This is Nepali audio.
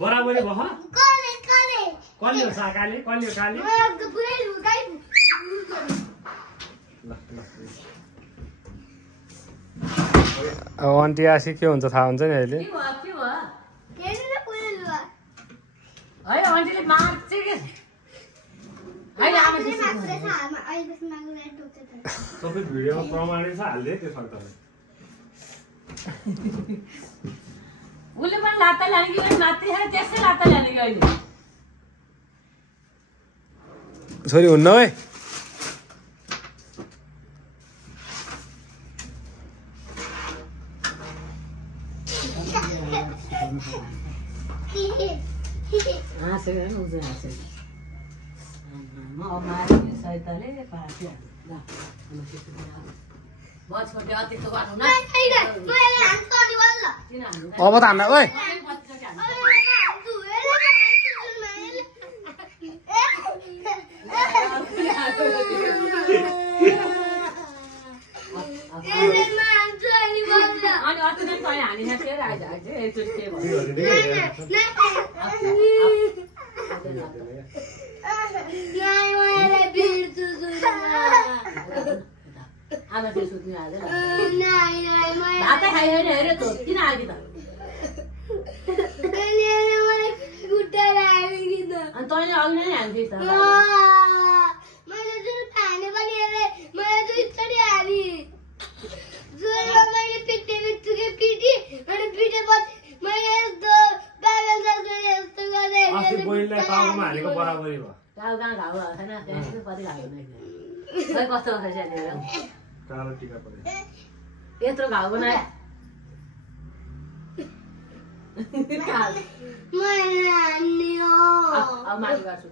बराबरी भयो कसले हो साकाले कसले हो काले अब आन्टी आसी के हुन्छ थाहा हुन्छ नि अहिले सबै भिडियोमा प्रमाणित छ हाल्दे त्यो सर्टले उसले पनि लाता लाने कि माथि है त्यसै लाता लाने कि अहिले छोरी हुन्न है हाँसेर नि उजो हाँसेर म अब मारे सहितले पार्छ बचपन अति त गर्नु न अब त हान्न ओइ अनि अर्को दिन तै हानिन्छ के राज आछ एकचोटि के भयो आमा त्यो सुत्नु आज भातै खाइरहेन हेरे त किन आइदि त अनि तैँले अघि नै हान्थिस् त बोइललाई टाउकोमा हालेको बराबरी भयो गाउँ गाउँ घाउ भएको छैन त्यहाँ कति घाउ नै खै कस्तो खै कालो टिका परे यत्रो घाउ बनाए अब माथि गर्छु